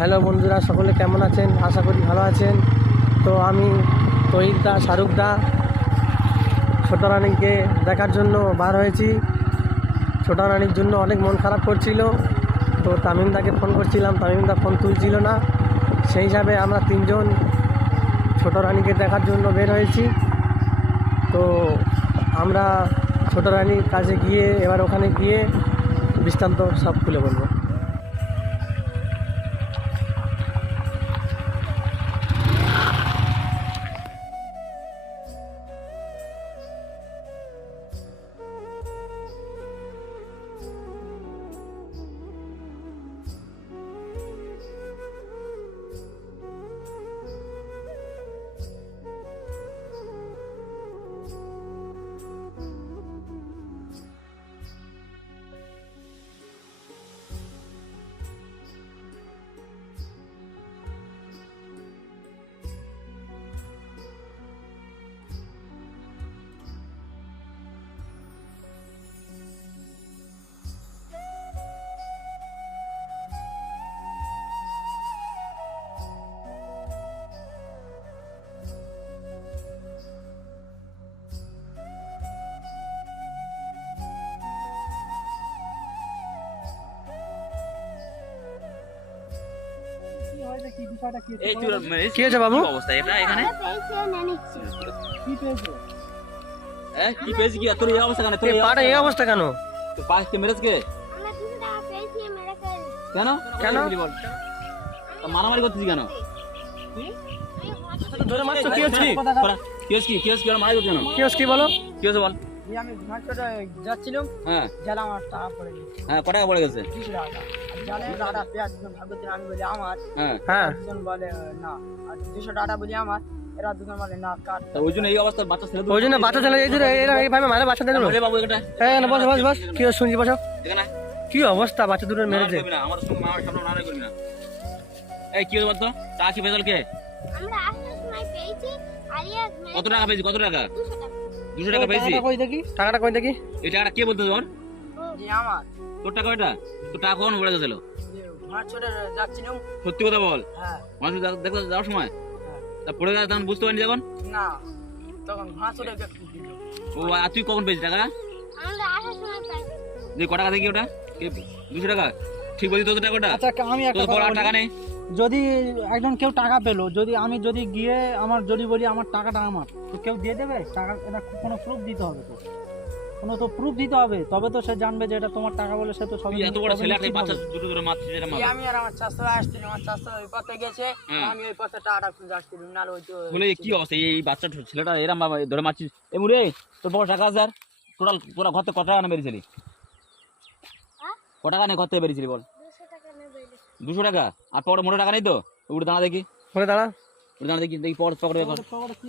Hello বন্ধুরা, সকলে কেমন আছেন? আশা করি ভালো আছেন। তো আমি তহিদ দা, শাহরুখ দা, ছোটো রানীকে দেখার জন্য বার হয়েছি। ছোটো রানীর জন্য অনেক মন খারাপ করছিল। তো তামিমদাকে ফোন করছিলাম তামিমদা ফোন তুলছিল না। সেই হিসাবে আমরা তিনজন ছোটো রানীকে দেখার জন্য বের হয়েছি। তো আমরা ছোটো রানীর কাছে গিয়ে, এবার ওখানে গিয়ে বৃত্তান্ত সব খুলে বলব। এই কি হয়েছে বাবু? অবস্থা? এটা এখানে? হ্যাঁ কি পেয়েছি কি? তোর এই অবস্থা কেন? তোর এ পাটা এই অবস্থা কেন? তোর পাশ কে মেরেছ কে? কেন? কেন? বলি বল তা মারামারি করছিস কেন? ধরে মারছো কি হচ্ছে কি হচ্ছে কি হচ্ছে কি? মারামারি করছিস কেন কি হচ্ছে কি বলো কি হচ্ছে বল? আমি ঘাটটা যাচ্ছিলাম হ্যাঁ। জালে আমার টাকা পড়ে গেছে। হ্যাঁ কটা পড়ে গেছে? দুশো টাকা। জালে টাকা পেঁয়াজ ভাবতে আমি বলি আমার। হ্যাঁ। হ্যাঁ। বলে না। আর দুশো টাকা বলি আমার। এরা দুজন বলে না কাট। ওই জন্য এই অবস্থা বাচ্চা ছেলে ওই জন্য বাচ্চা ছেলে এই জন্য এইভাবে মারে বাচ্চা বলে বাবু এটা হ্যাঁ না বস বস বস। কি হচ্ছে শুনছি বসো। এখানে। কি অবস্থা বাচ্চা দুটো মেরেছে আমার সঙ্গে মামার সামনে নাড়াই করবি না। এই কি বলতো? কি ফেসল কে আমরা আসার সময় পেয়েছি আলিয়া কত টাকা পেয়েছি? কত টাকা? দুশো টাকা পেয়েছি। কই দেখি? টাকাটা কই দেখি? এই টাকাটা কে বলতো তোর আমার। তোর টাকা ওইটা তোর টাকা কখন গেছিল সত্যি কথা বল। হ্যাঁ। মানুষ দেখতে যাওয়ার সময়? হ্যাঁ। তা পড়ে গেছে তখন বুঝতে পারিনি যখন না তখন ও আর তুই কখন পেয়েছিস টাকা যে ক টাকা দেখি ওটা? দুশো টাকা? ঠিক বলছি তোর টাকা ওটা আচ্ছা আমি একটা। টাকা নেই। যদি একজন কেউ টাকা পেল যদি আমি যদি গিয়ে আমার যদি বলি আমার টাকাটা আমার তো কেউ দিয়ে দেবে? টাকা এটা কোনো প্রুফ দিতে হবে তো। কোনো তো প্রুফ দিতে হবে তবে তো সে জানবে যে এটা তোমার টাকা বলে সে তো সব এত বড় ছেলে একটা বাচ্চা দুটো দুটো আমি আর আমার চাষা আসছিল আমার চাষা ওই পথে গেছে হ্যাঁ। আমি ওই পথে টাকাটা খুঁজে নাহলে ওই তো বলে কি অবস্থা? এই বাচ্চা ছেলেটা এরম বাবা ধরে মারছিস। এ মুরে তোর বড় টাকা আছে আর টোটাল তোরা ঘর থেকে কত টাকা বেরিয়েছিলি? হ্যাঁ? ক টাকা নেই ঘর থেকে বেরিয়েছিলি বল? দুশো টাকা। আর পকেটে মোটা টাকা নেই তো? উঠে দাঁড়া দেখি। ওরে দাঁড়া। উঠে দাঁড়া দেখি দেখি পকেট পকেটে দেখো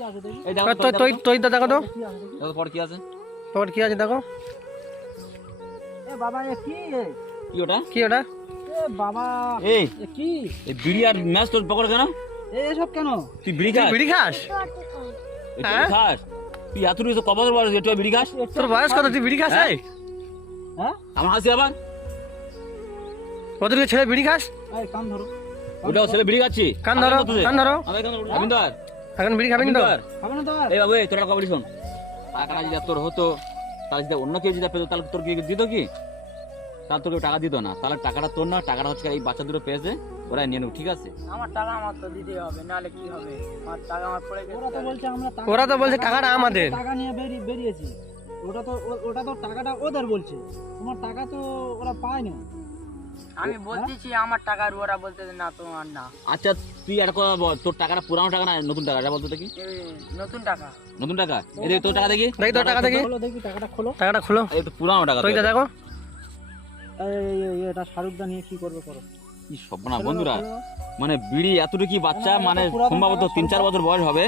আছে এই দেখো তুই তুই দেখো তো। দেখি পকেট কি আছে। তোর কি আছে দেখো। এ বাবা এ কি? এ? কি ওটা? কি ওটা? এ বাবা এই কি? এই বিড়ি আর ম্যাচ তোর পকেটে কেন? এ এসব কেন? তুই বিড়ি খাস? বিড়ি খাস? হ্যাঁ? খাস। তুই এত রয়েছে কত বছর বয়স তুই বিড়ি খাস? তোর বয়স কত? তুই বিড়ি খাস হ্যাঁ? হ্যাঁ? আমার হাসি আবার? কত তুই ছেলে বিড়ি খাস? কান ধরো। ওটাও ছেলে বিড়ি খাচ্ছি। কান ধরো কান ধরো। আমি তো আর এখন বিড়ি খাবেন তো? এই বাবু তোরা কবি শোন। টাকাটা যদি তোর হতো তাহলে যদি অন্য কেউ যদি পেতো তাহলে তোর কি দিত কি? তাহলে তোর টাকা দিত না। তাহলে টাকাটা তোর না টাকাটা হচ্ছে এই বাচ্চা দুটো পেয়েছে ওরা নিয়ে নেব ঠিক আছে? আমার টাকা আমার তো দিতেই হবে নাহলে কি হবে? আমার টাকা আমার পড়ে ওরা তো বলছে আমরা ওরা তো বলছে টাকাটা আমাদের। টাকা নিয়ে বেরিয়ে বেরিয়েছি। ওটা তো ও- ওটা তো টাকাটা ওদের বলছে। তোমার টাকা তো ওরা পায় না আমি বলতেছি আমার টাকা আর ওরা বলতে না তোমার না। আচ্ছা তুই একটা কথা বল তোর টাকাটা পুরানো টাকা না নতুন টাকা? এটা বলতো দেখি। নতুন টাকা। নতুন টাকা? এই দেখ তোর টাকা দেখি। দেখি তোর টাকা দেখি। খোলো দেখি টাকাটা খোলো। টাকাটা খুলো। এই তো পুরানো টাকা তুই দেখো। এই, এটা শাহরুখ দা নিয়ে কি করবে করো? কি সব না বন্ধুরা। মানে বিড়ি এতটুকু বাচ্চা না, মানে সম্ভবত তিন চার বছর বয়স হবে।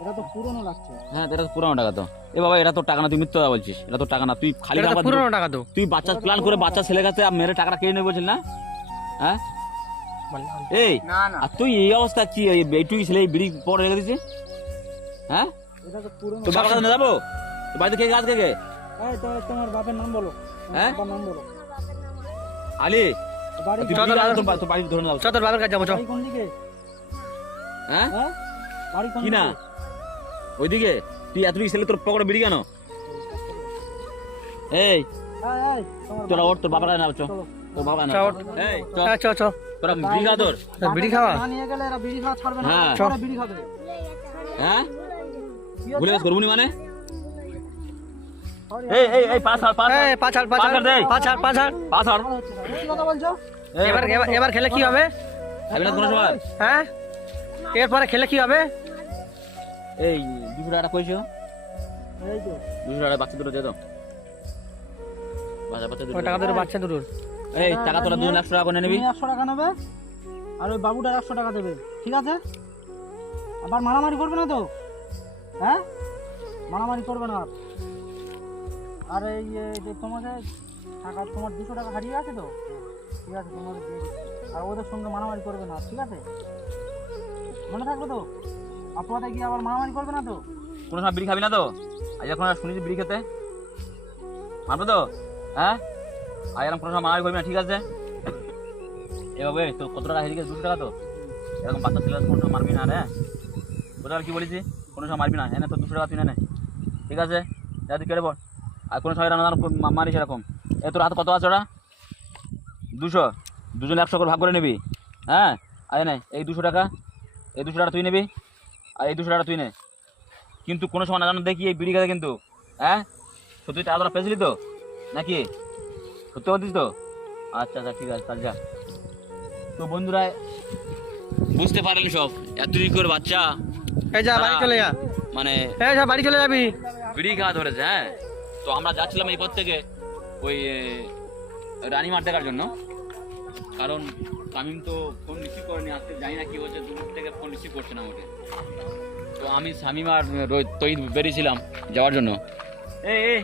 এটা তো পুরনো লাগছে। হ্যাঁ এটা তো পুরানো টাকা তো। এ বাবা এটা তোর টাকা না তুই মিথ্যা বলছিস। এটা তোর টাকা না তুই খালি টাকা পুরোনো টাকা তো। তুই বাচ্চা প্ল্যান করে বাচ্চা ছেলে কাছে মেরে টাকাটা কেড়ে নেবে বলছিস না? হ্যাঁ? এই না না। আর তুই এই অবস্থা কি এই ছেলে এই বিড়ি পরে রেখে দিছিস হ্যাঁ? এটা তো পুরনো তোর বাবার কাছে যাব? বাড়িতে কে গাছ কে কে? এই তোমার বাপের নাম বলো। হ্যাঁ? নাম বলো। আলি বাড়ি ধরে নাও। চ তোর বাবার কাছে যাব চ বাড়ি কোন দিকে? হ্যাঁ? বাড়ি কোন কি না? দিকে? ওইদিকে তুই এতটুকু ছেলে তোর পকেটে বিড়ি কেন? এই তোরা ওর তোর বাবার তোর কাছে চ। এই হ্যাঁ চ চ। তোরা বিড়ি খা তোর। তোর বিড়ি খাওয়া? নিয়ে গেলে এরা বিড়ি খাওয়া ছাড়বে না। হ্যাঁ। বিড়ি খাবে। হ্যাঁ? কি গেছ করবুনি মানে? এই এই এই পাঁচ হার পাঁচ এই পাঁচ পাঁচ হাট পাঁচ হাট পাঁচ হাট পাঁচ না। কি কথা বলছো? এবার এবার- এবার খেলে কি হবে? খাবি না কোনো সময়? হ্যাঁ? এরপরে খেলে কি হবে? এই দুশো টাকা কইছো? এই তো দুশো টাকা বাচ্চা দুটো বাচ্চা বাচ্চা দুটো টাকা বাচ্চা দুটোর। এই টাকা তোরা দুজন একশো টাকা করে নিবি। একশো টাকা নেবে আর ওই বাবুটা একশো টাকা দেবে। ঠিক আছে? আবার মারামারি করবে না তো? হ্যাঁ? মারামারি করবে না আর। আর এই যে তোমাকে টাকা তোমার দুশো টাকা হারিয়ে গেছে তো? ঠিক আছে তোমার আর ওদের সঙ্গে মারামারি করবে না ঠিক আছে? মনে থাকবে তো? আপনাদের গিয়ে আবার মারামারি করবে না তো? কোনো সময় বিড়ি খাবি না তো? আজ এখন আর শুনেছি বিড়ি খেতে? মারবে তো? হ্যাঁ? আজ এরকম কোনো সময় মারামারি করবি না, ঠিক আছে? এভাবে তো কত টাকা গেছে দুশো টাকা তো। এরকম বাচ্চা ছেলে কোনো সময় মারবি না, রে। তোরা কি বলেছি? কোনো সময় মারবি না। হ্যাঁ তো দুশো টাকা তুই নে নে। ঠিক আছে? যাতে কেটে পড়। আর কোনো সময় রান্না মারিস এরকম। এ, তোর হাতে কত আছে ওরা দুশো। দুজন একশো করে ভাগ করে নিবি। হ্যাঁ? আরে নাই এই দুশো টাকা। এই দুশো টাকা তুই নিবি। আর এই দুশো টাকা তুই নে। কিন্তু কোনো সময় না জানো দেখি এই বিড়ি কিন্তু হ্যাঁ? সত্যি টাকা পেয়েছিলি তো? নাকি? সত্যি বলছিস তো? আচ্ছা আচ্ছা ঠিক আছে তাহলে যা। তো বন্ধুরা বুঝতে পারলেন সব। এতদিন করে বাচ্চা। এই যা বাড়ি চলে যা। মানে এই যা বাড়ি চলে যাবি। বিড়ি খাওয়া ধরেছে হ্যাঁ? তো আমরা যাচ্ছিলাম এই পথ থেকে ওই এ, রানীমার দেখার জন্য। কারণ তামিম তো ফোন রিসিভ করেনি আজকে জানি না কি হচ্ছে দূর থেকে ফোন রিসিভ করছে না আমাকে। তো আমি শামিম আর রোহিত তৈরি বেরিয়েছিলাম যাওয়ার জন্য। এই এই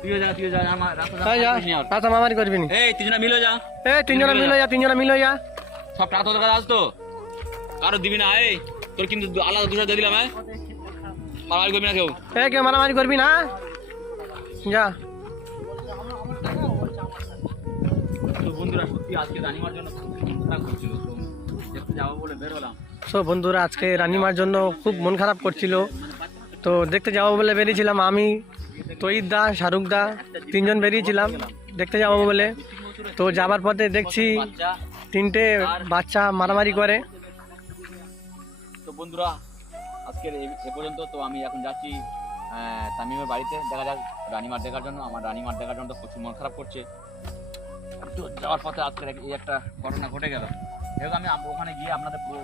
তুইও যা তুইও যা আমার রাস্তা এই যা রাস্তা মামারি করবি নি। এই তিনজনা মিলে যা। এই তিনজনে মিলে যা তিনজনে মিলে যা। সব টাকা তোদের কাছে আসতো কারও দিবি না এই তোর কিন্তু আলাদা দুশো দিয়ে দিলাম হ্যাঁ? মারামারি করবি না কেউ। এই কেউ মারামারি করবি না। যা। বন্ধুরা সত্যি আজকে রানিমার জন্য খারাপ করছিল তো দেখতে যাব বলে বের হলাম। সো বন্ধুরা আজকে রানিমার জন্য খুব মন খারাপ করছিল। তো দেখতে যাব বলে বেরিয়েছিলাম আমি তৈদ দা শাহরুখ দা তিনজন বেরিয়েছিলাম। দেখতে যাব বলে। তো যাবার পথে দেখছি তিনটে বাচ্চা মারামারি করে। তো বন্ধুরা আজকের এ পর্যন্ত তো আমি এখন যাচ্ছি তামিমের বাড়িতে। দেখা যাক রানিমার দেখার জন্য আমার রানিমার দেখার জন্য তো প্রচুর মন খারাপ করছে। যাওয়ার পথে আজকের এই একটা ঘটনা ঘটে গেল। যেহেতু আমি ওখানে গিয়ে আপনাদের পুরো